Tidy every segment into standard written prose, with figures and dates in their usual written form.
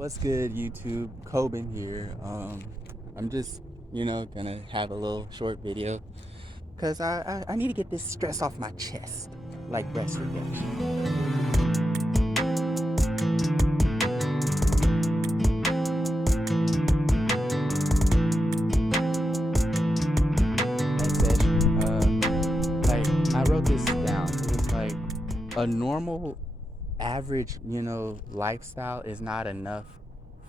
What's good, YouTube? Coben here. I'm just, gonna have a little short video because I need to get this stress off my chest, like Rest Redemption. That's it. I wrote this down. It was like a normal, average, lifestyle is not enough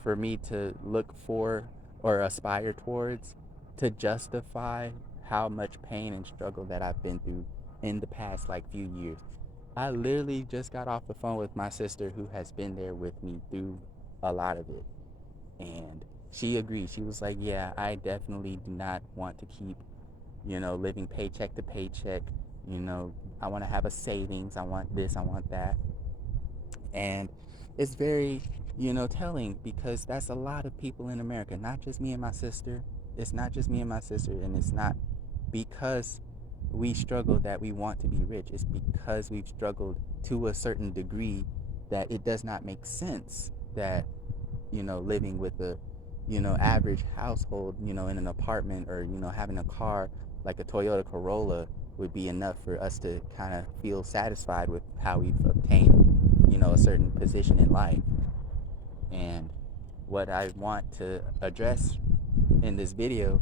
for me to look for or aspire towards to justify how much pain and struggle that I've been through in the past like few years. I literally just got off the phone with my sister who has been there with me through a lot of it. And she agreed. She was like, "Yeah, I definitely do not want to keep, living paycheck to paycheck. You know, I want to have a savings. I want this, I want that." And it's very, telling because that's a lot of people in America, not just me and my sister. It's not just me and my sister, and it's not because we struggle that we want to be rich. It's because we've struggled to a certain degree that it does not make sense that, living with a, average household, in an apartment or, having a car like a Toyota Corolla would be enough for us to kind of feel satisfied with how we've obtained, a certain position in life. And what I want to address in this video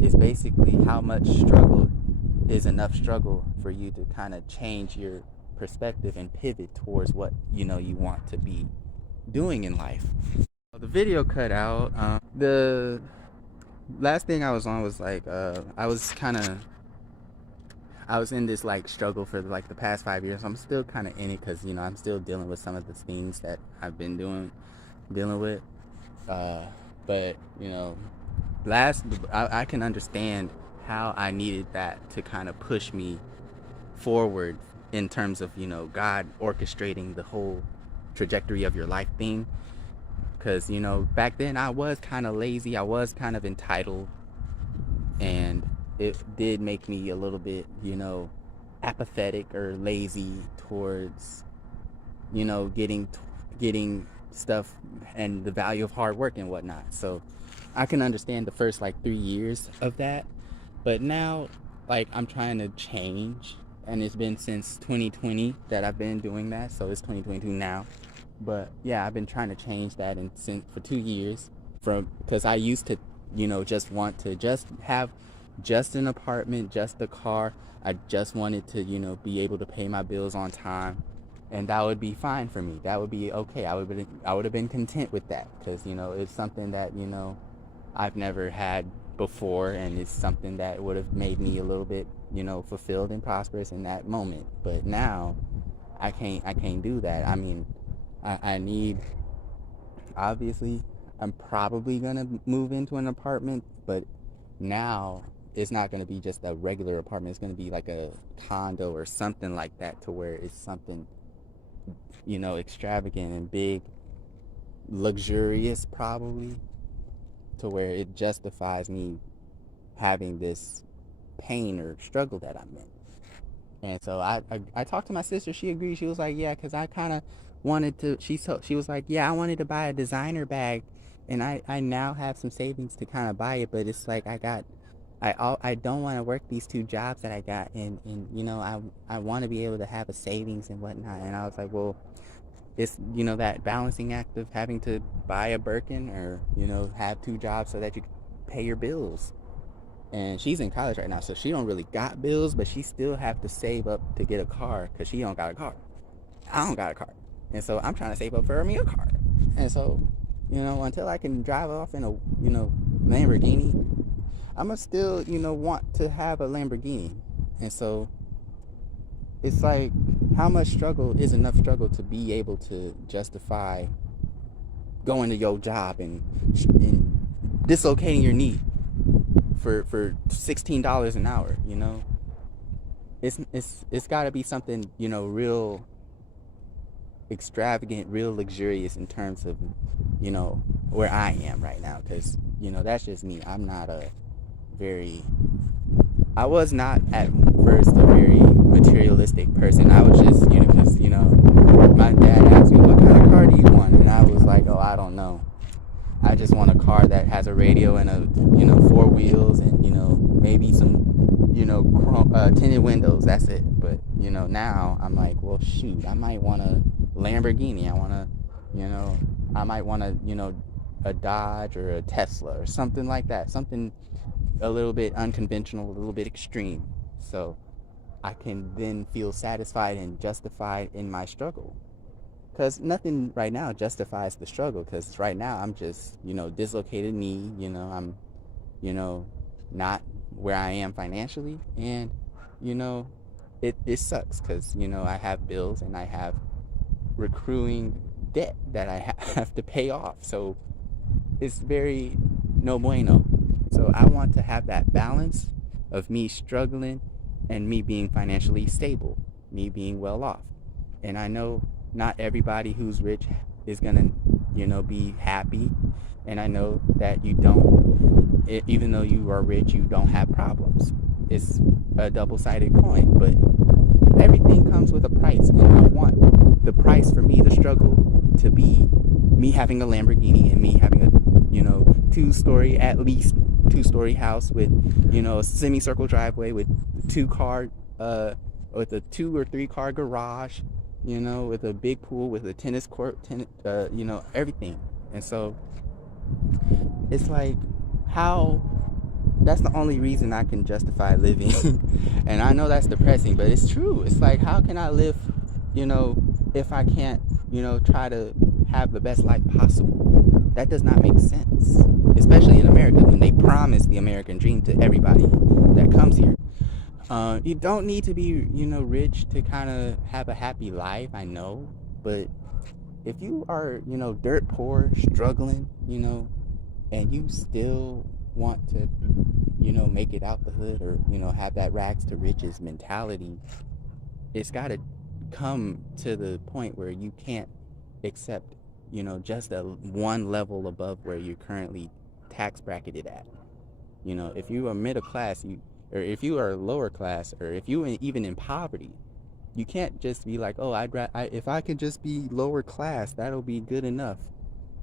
is basically how much struggle is enough struggle for you to kind of change your perspective and pivot towards what you want to be doing in life. The video cut out. The last thing I was on was like I was in this like struggle for like the past 5 years. I'm still kind of in it because I'm still dealing with some of the things that I've been dealing with. But last I can understand how I needed that to kind of push me forward in terms of God orchestrating the whole trajectory of your life thing. Because back then I was kind of lazy, I was kind of entitled, and it did make me a little bit apathetic or lazy towards getting stuff and the value of hard work and whatnot. So I can understand the first like 3 years of that, but now like I'm trying to change, and it's been since 2020 that I've been doing that, so it's 2022 now. But yeah, I've been trying to change that and since for 2 years, from because I used to just want to just have just an apartment, just a car. I just wanted to be able to pay my bills on time, and that would be fine for me. That would be okay. I would have been content with that because it's something that I've never had before, and it's something that would have made me a little bit fulfilled and prosperous in that moment. But now I can't do that. I mean, I need, obviously I'm probably gonna move into an apartment, but now it's not gonna be just a regular apartment. It's gonna be like a condo or something like that, to where it's something extravagant and big, luxurious probably, to where it justifies me having this pain or struggle that I'm in. And so I talked to my sister. She agreed. She was like, "Yeah," because I kind of wanted to. She was like, "Yeah, I wanted to buy a designer bag, and I now have some savings to kind of buy it. But it's like I don't want to work these two jobs that I got, and I want to be able to have a savings and whatnot." And I was like, "Well, it's that balancing act of having to buy a Birkin or have two jobs so that you can pay your bills." And she's in college right now, so she don't really got bills, but she still have to save up to get a car because she don't got a car. I don't got a car, and so I'm trying to save up for me a car. And so until I can drive off in a Lamborghini, I'ma still want to have a Lamborghini. And so it's like, how much struggle is enough struggle to be able to justify going to your job and dislocating your knee for $16 an hour? It's got to be something real extravagant, real luxurious in terms of where I am right now, because that's just me. I'm not a very I was not at first a very materialistic person. I was just, because, my dad asked me, what kind of car do you want? And I was like, oh, I don't know. I just want a car that has a radio and four wheels and, maybe some, tinted windows. That's it. But, now I'm like, well, shoot, I might want a Lamborghini. I might want a Dodge or a Tesla or something like that. Something a little bit unconventional, a little bit extreme. So I can then feel satisfied and justified in my struggle. Because nothing right now justifies the struggle. Because right now I'm just, dislocated knee. I'm, not where I am financially. And, it sucks because, I have bills and I have accruing debt that I have to pay off. So it's very no bueno. So I want to have that balance of me struggling and me being financially stable, me being well off. And I know not everybody who's rich is gonna, be happy. And I know that you don't, even though you are rich, you don't have problems. It's a double-sided coin, but everything comes with a price. And I want the price for me, the struggle, to be me having a Lamborghini and me having a, at least two-story house with, a semicircle driveway with with a 2 or 3 car garage, with a big pool, with a tennis court, everything. And so it's like, how, that's the only reason I can justify living. And I know that's depressing, but it's true. It's like, how can I live, if I can't, try to have the best life possible? That does not make sense, especially in America when they promise the American dream to everybody that comes here. You don't need to be, rich to kind of have a happy life, I know. But if you are, dirt poor, struggling, and you still want to, make it out the hood or, have that rags to riches mentality, it's got to come to the point where you can't accept, just a one level above where you're currently tax bracketed at. If you are middle class, or if you are lower class, or if you are even in poverty, you can't just be like, oh, if I could just be lower class, that'll be good enough.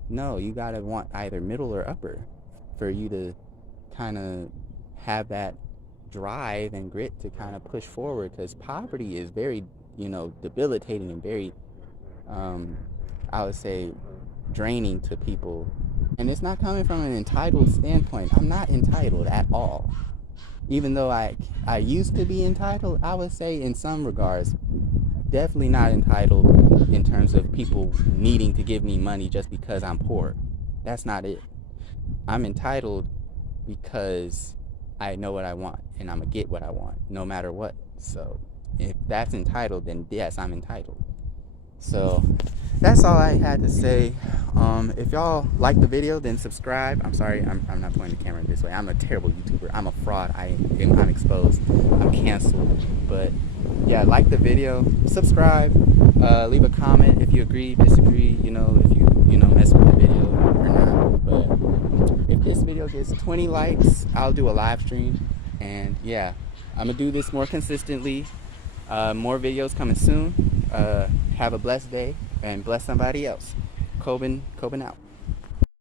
No, you gotta want either middle or upper for you to kind of have that drive and grit to kind of push forward. Because poverty is very, debilitating and very, I would say, draining to people. And it's not coming from an entitled standpoint. I'm not entitled at all. Even though I used to be entitled, I would say in some regards, definitely not entitled in terms of people needing to give me money just because I'm poor. That's not it. I'm entitled because I know what I want and I'm gonna get what I want no matter what. So if that's entitled, then yes, I'm entitled. So that's all I had to say. If y'all like the video, then subscribe. I'm sorry, I'm not pointing the camera this way. I'm a terrible YouTuber. I'm a fraud. I'm exposed. I'm canceled. But yeah, like the video, subscribe, leave a comment if you agree, disagree, if you mess with the video or not. But if this video gets 20 likes, I'll do a live stream. And yeah, I'm gonna do this more consistently. More videos coming soon. Have a blessed day and bless somebody else. Coben out.